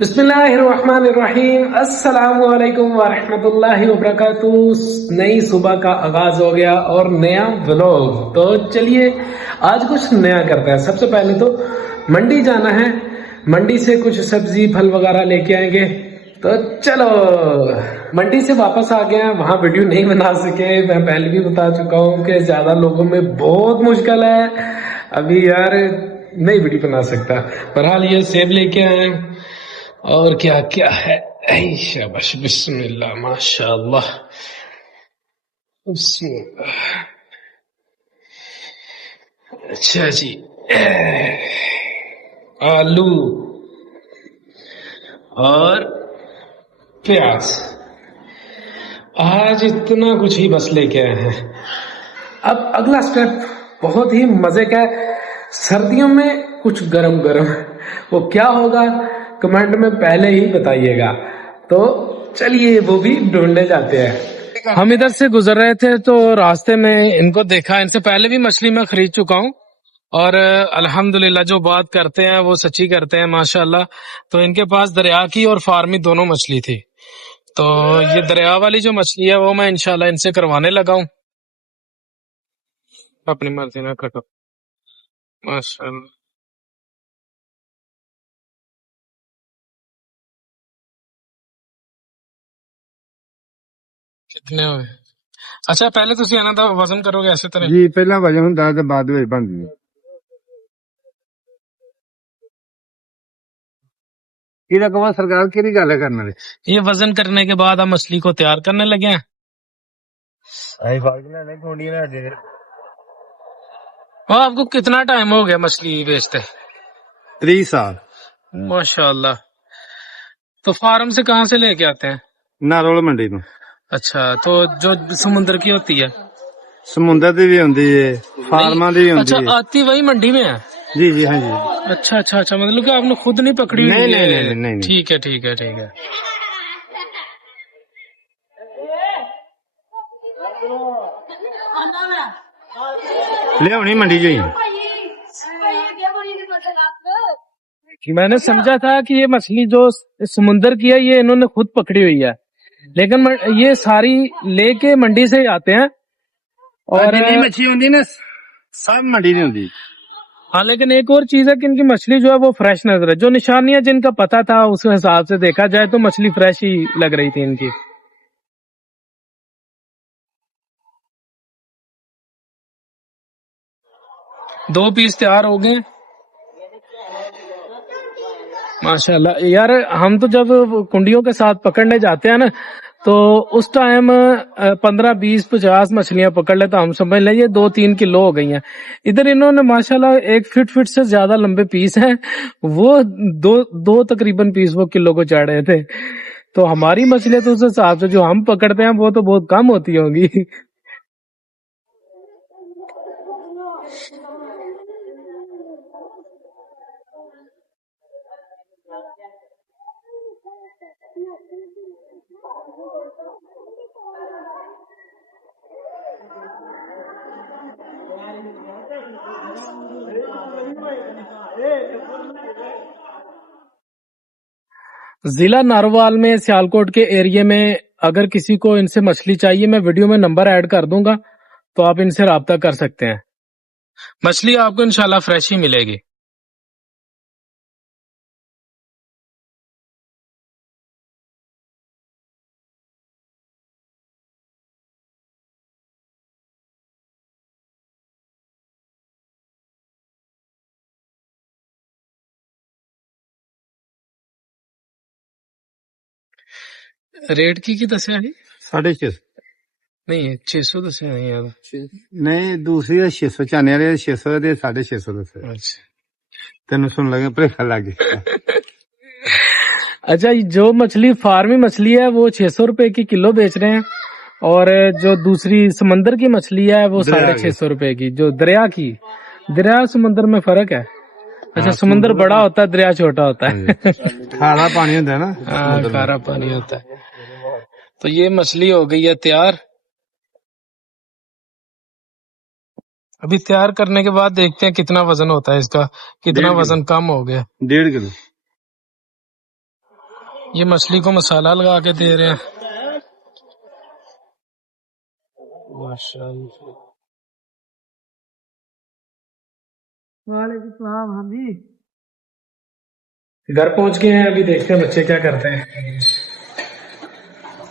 बिस्मिल्लाहिर्रहमानिर्रहीम अस्सलामुअलैकुम वरहमतुल्लाहि वबरकातुह। नई सुबह का आगाज हो गया और नया व्लॉग। तो चलिए आज कुछ नया करते हैं। सबसे पहले तो मंडी जाना है, मंडी से कुछ सब्जी फल वगैरह लेके आएंगे। तो चलो मंडी से वापस आ गए हैं। वहां वीडियो नहीं बना सके, मैं पहले भी बता चुका हूँ कि ज्यादा लोगों में बहुत मुश्किल है अभी यार, नहीं वीडियो बना सकता। बहरहाल ये सेब लेके आए हैं और क्या क्या है। ऐ शाबाश, बिस्मिल्लाह, माशाअल्लाह, बिस्मिल्लाह। अच्छा जी, आलू और प्याज, आज इतना कुछ ही बस लेके आए हैं। अब अगला स्टेप बहुत ही मजे का है। सर्दियों में कुछ गरम गरम, वो क्या होगा कमेंट में पहले ही बताइएगा। तो चलिए वो भी ढूंढने जाते हैं। हम इधर से गुजर रहे थे तो रास्ते में इनको देखा। इनसे पहले भी मछली मैं खरीद चुका हूँ और अल्हम्दुलिल्लाह जो बात करते हैं वो सच्ची करते हैं माशाल्लाह। तो इनके पास दरिया की और फार्मी दोनों मछली थी। तो ये दरिया वाली जो मछली है वो मैं इंशाल्लाह इनसे करवाने लगा हूँ। अपनी मर्जी ना कटो, माशाल्लाह। कितने हुए? अच्छा पहले तुसी आना था, वजन करोगे ऐसे तरह जी पहला वजन ਹੁੰਦਾ ਤੇ ਬਾਅਦ ਵਿੱਚ ਬਣਦੀ ਹੈ। ਇਹਦਾ ਕਮਾ ਸਰਕਾਰ ਕਿਹੜੀ ਗੱਲ ਕਰਨ ਵਾਲੀ? ये वजन करने के बाद हम मछली को तैयार करने लगे हैं। ਅਸੀਂ ਫੜ ਕੇ ਲੈਣੇ ਖੁੰਡੀਆਂ ਲੈ ਦੇ। और आपको कितना टाइम हो गया मछली बेचते? 30 साल माशाल्लाह। तो फार्म से कहाँ से लेके आते हैं? ਨਾਰੋਲ ਮੰਡੀ ਤੋਂ। अच्छा, तो जो समुद्र की होती है? ਸਮੁੰਦਰ ਦੀ ਵੀ ਹੁੰਦੀ ਹੈ, ਫਾਰਮਾਂ ਦੀ ਵੀ ਹੁੰਦੀ अच्छा, ਹੈ। आती वही मंडी में है? जी जी हाँ जी। अच्छा अच्छा अच्छा, मतलब कि आपने खुद नहीं पकड़ी हुई नहीं है? नहीं नहीं नहीं नहीं। ठीक है ठीक है ठीक है। ਲਿਆਉਣੀ ਮੰਡੀ ਚੋਂ ਹੀ। मैंने समझा था कि ये मछली जो समुद्र की है ये इन्होंने खुद पकड़ी हुई है, लेकिन ये सारी लेके मंडी से ही आते हैं। और जितनी मच्छी होती ना सब मंडी ਦੀ ਹੁੰਦੀ। हाँ, लेकिन एक और चीज है कि इनकी मछली जो है वो फ्रेश नजर है। जो निशानियां जिनका पता था उस हिसाब से देखा जाए तो मछली फ्रेश ही लग रही थी इनकी। दो पीस तैयार हो गए माशाल्लाह। यार हम तो जब कुंडियों के साथ पकड़ने जाते हैं ना तो उस टाइम 15 20 50 मछलियां पकड़ ले तो हम समझ लें ये 2-3 किलो हो गई हैं। इधर इन्होंने माशाल्लाह 1 फीट से ज्यादा लंबे पीस हैं, वो दो तकरीबन पीस वो किलो को चढ़ रहे थे। तो हमारी मछलियां तो उस हिसाब से जो हम पकड़ते हैं वो तो बहुत कम होती होंगी। जिला नारोवाल में सियालकोट के एरिया में अगर किसी को इनसे मछली चाहिए, मैं वीडियो में नंबर ऐड कर दूंगा तो आप इनसे राब्ता कर सकते हैं। मछली आपको इंशाल्लाह फ्रेश ही मिलेगी। रेट की दसिया जी? 650 नहीं 600 दसिया नहीं यार। नहीं दूसरी 600 ਚਾਨੇ ਵਾਲੇ 600 ਦੇ 650 ਦੱਸੇ। अच्छा ਤੈਨੂੰ ਸੁਣ ਲਗੇ ਭਰੇਖਾ ਲੱਗ ਗਿਆ। अच्छा, जो मछली फार्मी मछली है वो 600 रुपए की किलो बेच रहे हैं और जो दूसरी समंदर की मछली है वो 650 रुपए की। जो दरिया समुद्र में फर्क है। अच्छा, समुद्र बड़ा होता है, दरिया छोटा होता है। खारा पानी ਹੁੰਦਾ है ना। हाँ, खारा पानी होता है। तो ये मछली हो गई है तैयार। अभी तैयार करने के बाद देखते हैं कितना वजन होता है इसका, कितना वजन कम हो गया। 1.5 किलो। ये मछली को मसाला लगा के दे रहे हैं। माशाल्लाह। वालेकुम सलाम। हाँ जी, घर पहुंच गए हैं। अभी देखते हैं बच्चे क्या करते हैं।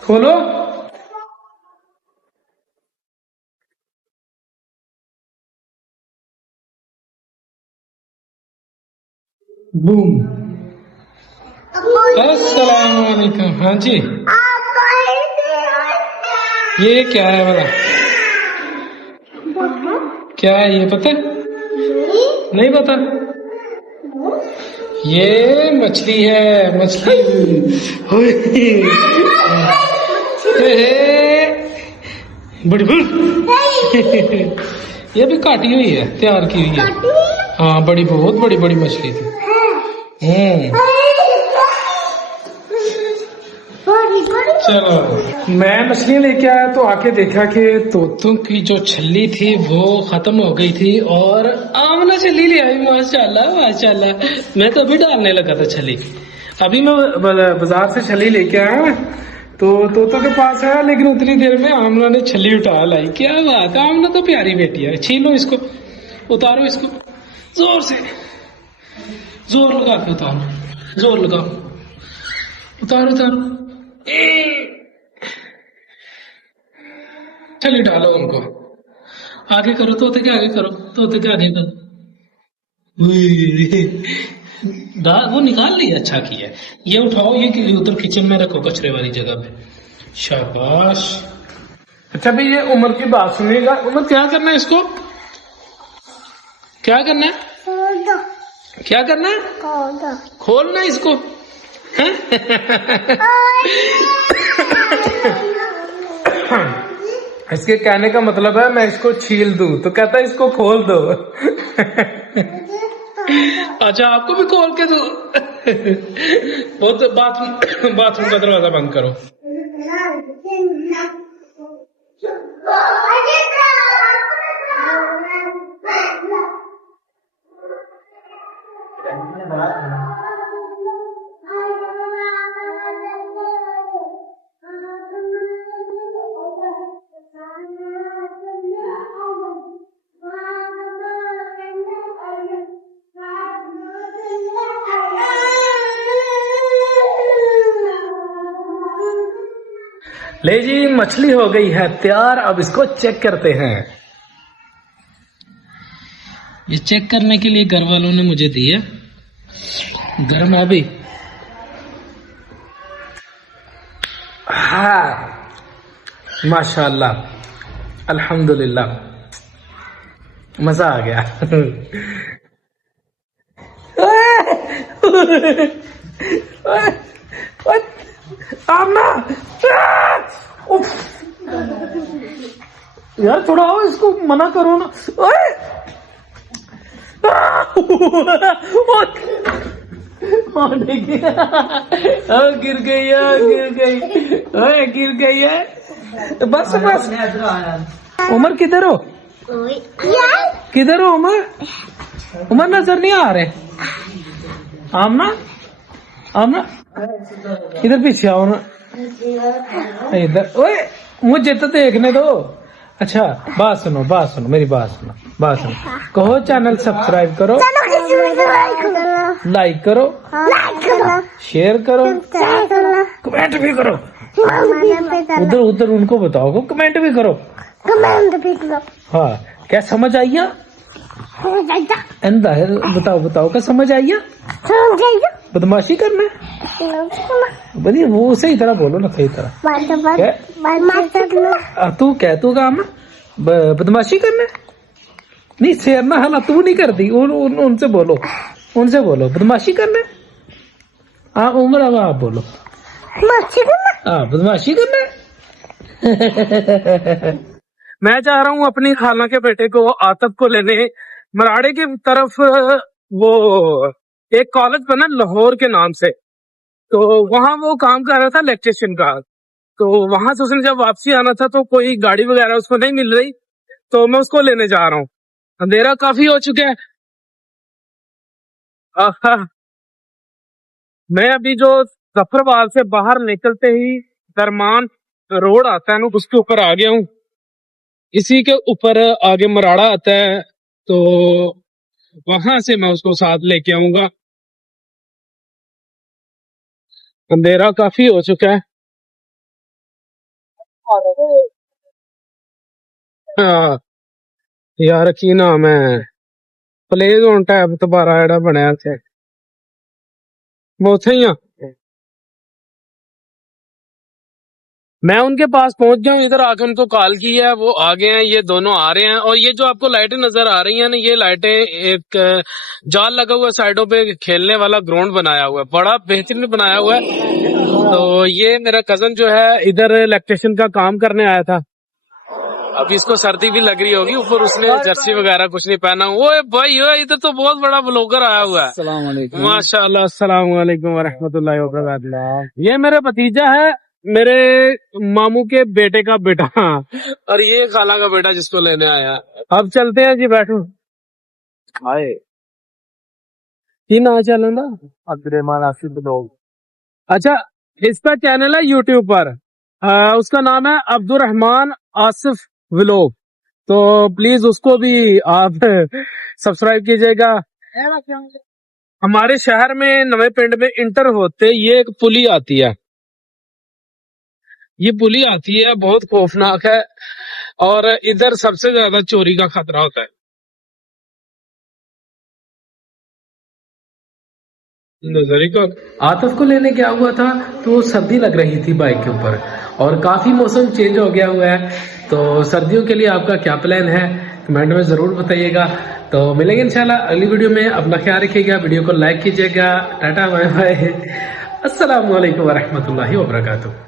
खोलो। बूम। अस्सलाम वालेकुम। हाँ जी, ये क्या है वाला? क्या है ये, पता है? नहीं पता। ये मछली है, मछली। बड़ी बड़ी। ये भी काटी हुई है, तैयार की हुई है। हाँ, बड़ी, बहुत बड़ी बड़ी मछली थी। चलो, मैं मछलियाँ लेके आया तो आके देखा कि तोतों की जो छल्ली थी वो खत्म हो गई थी और आमना छल्ली ले आई। माशाल्लाह माशाल्लाह। मैं तो अभी डालने लगा था छल्ली। अभी मैं बाजार से छल्ली लेके आया तो तोतों के पास आया, लेकिन उतनी देर में आमना ने छल्ली उठा लाई। क्या बात है, आमना तो प्यारी बेटी है। छीलो इसको, उतारो इसको, जोर से, जोर लगा के उतारो, जोर लगाओ, उतारो उतारो। चलिए डालो उनको, आगे करो, तोते के आगे करो, तोते के आगे करो। वो निकाल लिया, अच्छा किया। ये उठाओ, ये उधर किचन में रखो, कचरे वाली जगह पे। शाबाश। अच्छा भाई, ये उमर की बात सुनिएगा। उमर, क्या करना है इसको? क्या करना है? क्या करना है? खोलना है इसको। इसके कहने का मतलब है मैं इसको छील दूं, तो कहता है इसको खोल दो। अच्छा, आपको भी खोल के दो। वो तो बाथरूम का दरवाजा बंद करो। ले जी, मछली हो गई है तैयार। अब इसको चेक करते हैं। ये चेक करने के लिए घर वालों ने मुझे दी है। गर्म है अभी। हाँ, माशाल्लाह, अल्हम्दुलिल्लाह, मजा आ गया। आमना, यार छुड़ाओ इसको, मना करो ना। गिर गई है, गिर गई, गिर गई है। बस बस। उमर किधर हो? किधर हो उमर? उमर नजर नहीं आ रहे। आमना, आमना, इधर पीछे आओ ना, इधर। ओए, मुझे तो देखने दो। अच्छा, बात सुनो, बात सुनो, मेरी बात सुनो, बात सुनो। कहो चैनल सब्सक्राइब करो, लाइक करो, शेयर करो, कमेंट भी करो। उधर उधर उनको बताओ, कमेंट भी करो। हाँ, क्या समझ आइया? बताओ बताओ, क्या समझ आइया? बदमाशी करना है? बढ़िया, वो सही तरह बोलो ना, सही तरह। तू क्या, तू काम बदमाशी करना है? नहीं, शेरना हाला तू नहीं करती। उनसे बोलो, उनसे बोलो, बदमाशी करना है। हाँ उम्र, अब आप बोलो, हाँ बदमाशी करना है। मैं जा रहा हूँ अपनी खाला के बेटे को, आतब को लेने मराड़े की तरफ। वो एक कॉलेज बना लाहौर के नाम से, तो वहां वो काम कर रहा था इलेक्ट्रिशियन का। तो वहां से उसने जब वापसी आना था तो कोई गाड़ी वगैरह उसको नहीं मिल रही, तो मैं उसको लेने जा रहा हूँ। अंधेरा काफी हो चुका है। मैं अभी जो जफरवाल से बाहर निकलते ही दरमान रोड आता है ना, उसके ऊपर आ गया हूँ। इसी के ऊपर आगे मराड़ा आता है, तो वहां से मैं उसको साथ लेके आऊंगा। अंधेरा काफी हो चुका है। हाँ, यार की नाम है, प्ले जोन टैब दोबारा जेड़ा बनया इत्थे, वो उत्थे ही आ। मैं उनके पास पहुंच गया हूँ, इधर आके उनको कॉल की है, वो आ गए हैं, ये दोनों आ रहे हैं। और ये जो आपको लाइटें नजर आ रही हैं ना, ये लाइटें एक जाल लगा हुआ है साइडों पे, खेलने वाला ग्राउंड बनाया हुआ है, बड़ा बेहतरीन बनाया हुआ है। तो ये मेरा कजन जो है इधर इलेक्ट्रिशियन का काम करने आया था। अभी इसको सर्दी भी लग रही होगी, ऊपर उसने जर्सी वगैरह कुछ नहीं पहना। ओए भाई ओए, इधर तो बहुत बड़ा ब्लॉगर आया हुआ है। अस्सलाम वालेकुम। माशाल्लाह, अस्सलाम वालेकुम वरहमतुल्लाहि वबरकातुहू। ये मेरे भतीजा है, मेरे मामू के बेटे का बेटा, और ये खाला का बेटा जिसको लेने आया। अब चलते हैं जी, बैठो। हाय की ना चलन दा? अब्दुर्रहमान आसिफ लोग। अच्छा, इसका चैनल है यूट्यूब पर, उसका नाम है अब्दुर्रहमान आसिफ व्लॉग। तो प्लीज उसको भी आप सब्सक्राइब कीजिएगा। हमारे शहर में नवे पिंड में इंटर होते ये एक पुली आती है, ये पुली आती है, बहुत खौफनाक है, और इधर सबसे ज्यादा चोरी का खतरा होता है। नजरी का आतिफ को लेने गया हुआ था, तो सर्दी लग रही थी बाइक के ऊपर, और काफी मौसम चेंज हो गया हुआ है। तो सर्दियों के लिए आपका क्या प्लान है, कमेंट में जरूर बताइएगा। तो मिलेंगे इंशाल्लाह अगली वीडियो में। अपना ख्याल रखिएगा, वीडियो को लाइक कीजिएगा। टाटा बाय बाय, अस्सलाम वालेकुम वरहमतुल्लाहि वबरकातुहू।